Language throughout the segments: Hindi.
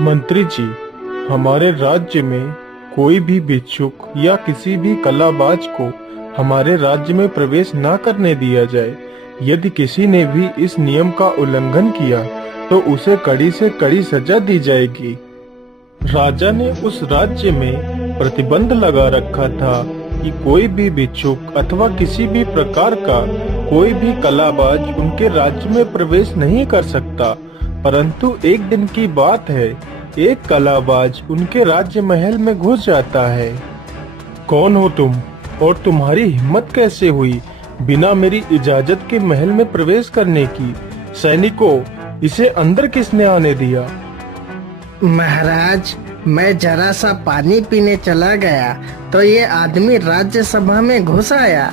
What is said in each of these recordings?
मंत्री जी, हमारे राज्य में कोई भी भिक्षुक या किसी भी कलाबाज को हमारे राज्य में प्रवेश न करने दिया जाए। यदि किसी ने भी इस नियम का उल्लंघन किया तो उसे कड़ी से कड़ी सजा दी जाएगी। राजा ने उस राज्य में प्रतिबंध लगा रखा था कि कोई भी भिक्षुक अथवा किसी भी प्रकार का कोई भी कलाबाज उनके राज्य में प्रवेश नहीं कर सकता। परंतु एक दिन की बात है, एक कलाबाज उनके राज्य महल में घुस जाता है। कौन हो तुम और तुम्हारी हिम्मत कैसे हुई बिना मेरी इजाजत के महल में प्रवेश करने की? सैनिकों, इसे अंदर किसने आने दिया? महाराज, मैं जरा सा पानी पीने चला गया तो ये आदमी राज्यसभा में घुस आया।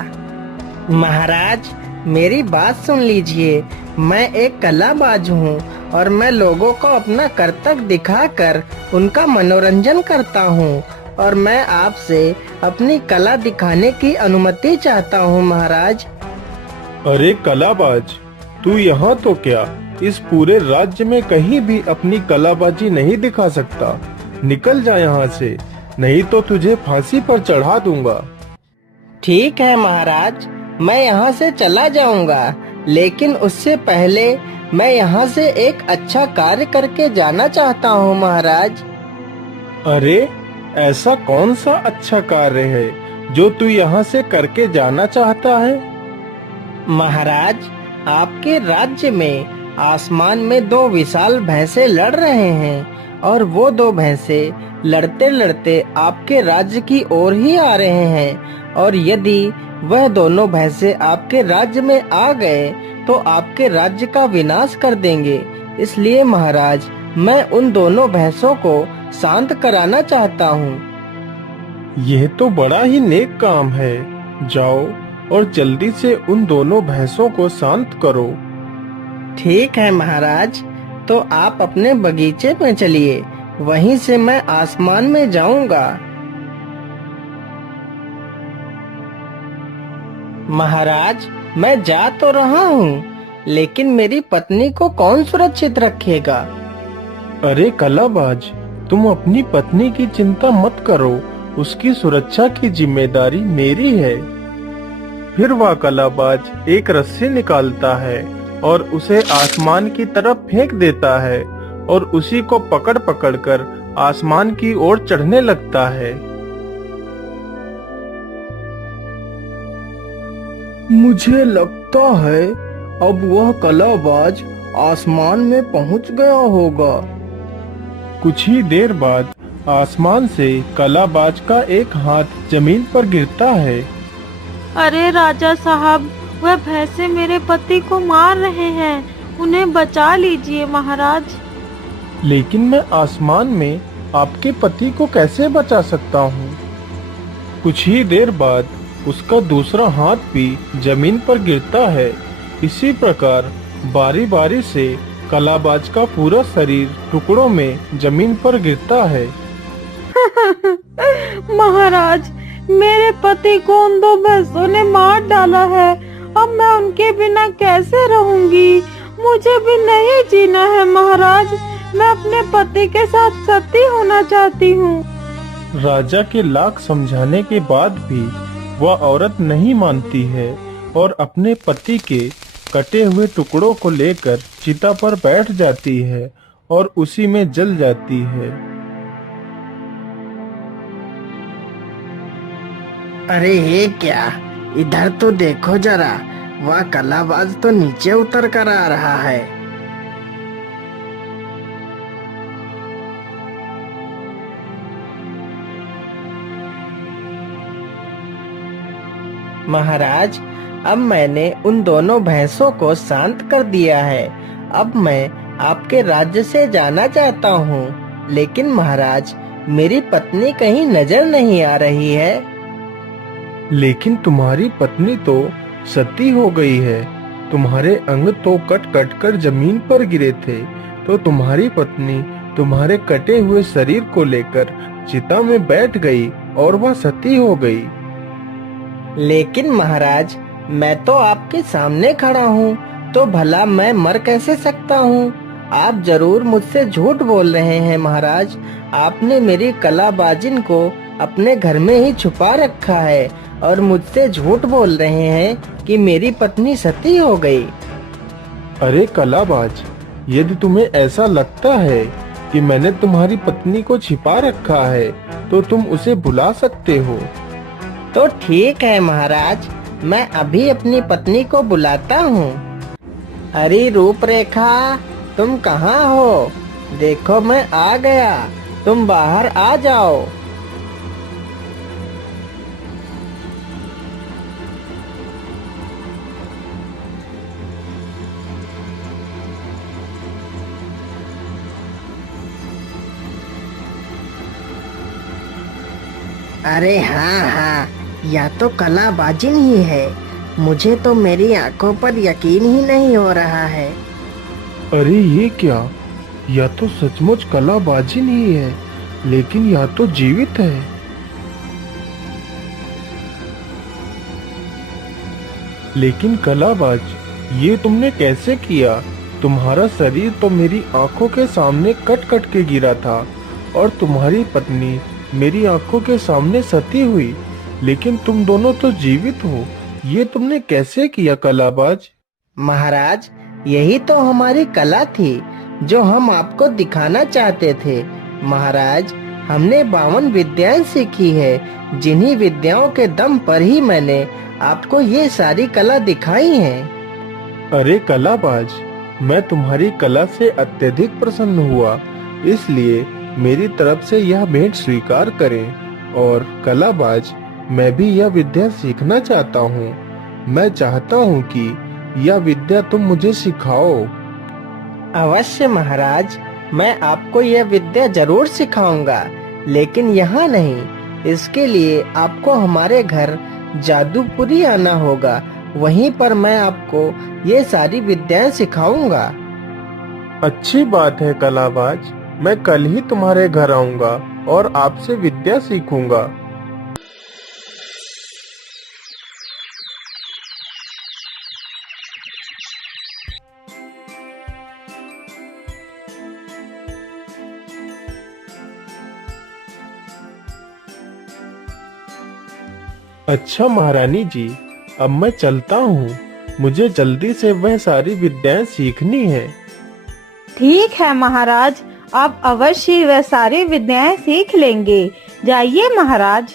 महाराज, मेरी बात सुन लीजिए। मैं एक कलाबाज हूँ और मैं लोगों को अपना करतब दिखाकर उनका मनोरंजन करता हूँ और मैं आपसे अपनी कला दिखाने की अनुमति चाहता हूँ महाराज। अरे कलाबाज, तू यहाँ तो क्या इस पूरे राज्य में कहीं भी अपनी कलाबाजी नहीं दिखा सकता। निकल जा यहाँ से, नहीं तो तुझे फांसी पर चढ़ा दूंगा। ठीक है महाराज, मैं यहाँ से चला जाऊंगा, लेकिन उससे पहले मैं यहाँ से एक अच्छा कार्य करके जाना चाहता हूँ महाराज। अरे, ऐसा कौन सा अच्छा कार्य है जो तू यहाँ से करके जाना चाहता है? महाराज, आपके राज्य में आसमान में दो विशाल भैंसे लड़ रहे हैं और वो दो भैंसे लड़ते लड़ते आपके राज्य की ओर ही आ रहे हैं, और यदि वह दोनों भैंसे आपके राज्य में आ गए तो आपके राज्य का विनाश कर देंगे। इसलिए महाराज, मैं उन दोनों भैंसों को शांत कराना चाहता हूँ। यह तो बड़ा ही नेक काम है। जाओ और जल्दी से उन दोनों भैंसों को शांत करो। ठीक है महाराज, तो आप अपने बगीचे में चलिए, वहीं से मैं आसमान में जाऊंगा। महाराज, मैं जा तो रहा हूँ, लेकिन मेरी पत्नी को कौन सुरक्षित रखेगा? अरे कलाबाज, तुम अपनी पत्नी की चिंता मत करो, उसकी सुरक्षा की जिम्मेदारी मेरी है। फिर वह कलाबाज एक रस्सी निकालता है और उसे आसमान की तरफ फेंक देता है और उसी को पकड़ पकड़ कर आसमान की ओर चढ़ने लगता है। मुझे लगता है अब वह कलाबाज आसमान में पहुंच गया होगा। कुछ ही देर बाद आसमान से कलाबाज का एक हाथ जमीन पर गिरता है। अरे राजा साहब, वह भैंसे मेरे पति को मार रहे हैं, उन्हें बचा लीजिए महाराज। लेकिन मैं आसमान में आपके पति को कैसे बचा सकता हूँ? कुछ ही देर बाद उसका दूसरा हाथ भी जमीन पर गिरता है। इसी प्रकार बारी बारी से कलाबाज का पूरा शरीर टुकड़ों में जमीन पर गिरता है। महाराज, मेरे पति को उन दो भैंसों ने मार डाला है। अब मैं उनके बिना कैसे रहूंगी? मुझे भी नहीं जीना है महाराज। मैं अपने पति के साथ सती होना चाहती हूँ। राजा के लाख समझाने के बाद भी वह औरत नहीं मानती है और अपने पति के कटे हुए टुकड़ों को लेकर चिता पर बैठ जाती है और उसी में जल जाती है। अरे ये क्या, इधर तो देखो जरा, वह कलाबाज तो नीचे उतर कर आ रहा है। महाराज, अब मैंने उन दोनों भैंसों को शांत कर दिया है। अब मैं आपके राज्य से जाना चाहता हूँ, लेकिन महाराज, मेरी पत्नी कहीं नजर नहीं आ रही है। लेकिन तुम्हारी पत्नी तो सती हो गई है। तुम्हारे अंग तो कट कट कर जमीन पर गिरे थे, तो तुम्हारी पत्नी तुम्हारे कटे हुए शरीर को लेकर चिता में बैठ गई और वह सती हो गई। लेकिन महाराज, मैं तो आपके सामने खड़ा हूँ, तो भला मैं मर कैसे सकता हूँ? आप जरूर मुझसे झूठ बोल रहे हैं महाराज। आपने मेरी कलाबाजिन को अपने घर में ही छुपा रखा है और मुझसे झूठ बोल रहे हैं कि मेरी पत्नी सती हो गई। अरे कलाबाज, यदि तुम्हें ऐसा लगता है कि मैंने तुम्हारी पत्नी को छिपा रखा है तो तुम उसे बुला सकते हो। तो ठीक है महाराज, मैं अभी अपनी पत्नी को बुलाता हूँ। अरे रूपरेखा, तुम कहाँ हो? देखो मैं आ गया, तुम बाहर आ जाओ। अरे हाँ हाँ, या तो कलाबाजिन ही है। मुझे तो मेरी आंखों पर यकीन ही नहीं हो रहा है। अरे ये क्या, या तो सचमुच कलाबाजिन ही है, लेकिन या तो जीवित है। लेकिन कलाबाज, ये तुमने कैसे किया? तुम्हारा शरीर तो मेरी आंखों के सामने कट कट के गिरा था और तुम्हारी पत्नी मेरी आंखों के सामने सती हुई, लेकिन तुम दोनों तो जीवित हो। ये तुमने कैसे किया कलाबाज? महाराज, यही तो हमारी कला थी जो हम आपको दिखाना चाहते थे। महाराज, हमने 52 विद्याएं सीखी है, जिन्हीं विद्याओं के दम पर ही मैंने आपको ये सारी कला दिखाई है। अरे कलाबाज, मैं तुम्हारी कला से अत्यधिक प्रसन्न हुआ, इसलिए मेरी तरफ से यह भेंट स्वीकार करें। और कलाबाज, मैं भी यह विद्या सीखना चाहता हूँ। मैं चाहता हूँ कि यह विद्या तुम मुझे सिखाओ। अवश्य महाराज, मैं आपको यह विद्या जरूर सिखाऊंगा, लेकिन यहाँ नहीं। इसके लिए आपको हमारे घर जादूपुरी आना होगा। वहीं पर मैं आपको ये सारी विद्याएं सिखाऊंगा। अच्छी बात है कलाबाज, मैं कल ही तुम्हारे घर आऊंगा और आपसे विद्या सीखूंगा। अच्छा महारानी जी, अब मैं चलता हूँ। मुझे जल्दी से वह सारी विद्याएं सीखनी है। ठीक है महाराज, आप अवश्य वह सारी विद्याएं सीख लेंगे। जाइए महाराज।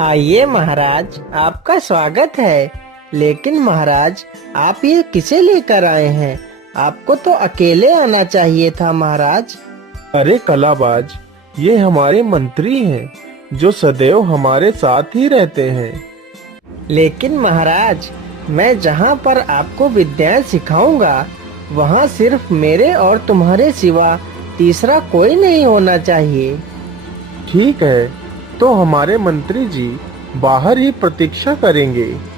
आइए महाराज, आपका स्वागत है। लेकिन महाराज, आप ये किसे लेकर आए हैं? आपको तो अकेले आना चाहिए था महाराज। अरे कलाबाज, ये हमारे मंत्री हैं, जो सदैव हमारे साथ ही रहते हैं। लेकिन महाराज, मैं जहाँ पर आपको विद्याएं सिखाऊंगा, वहाँ सिर्फ मेरे और तुम्हारे सिवा तीसरा कोई नहीं होना चाहिए। ठीक है, तो हमारे मंत्री जी बाहर ही प्रतीक्षा करेंगे।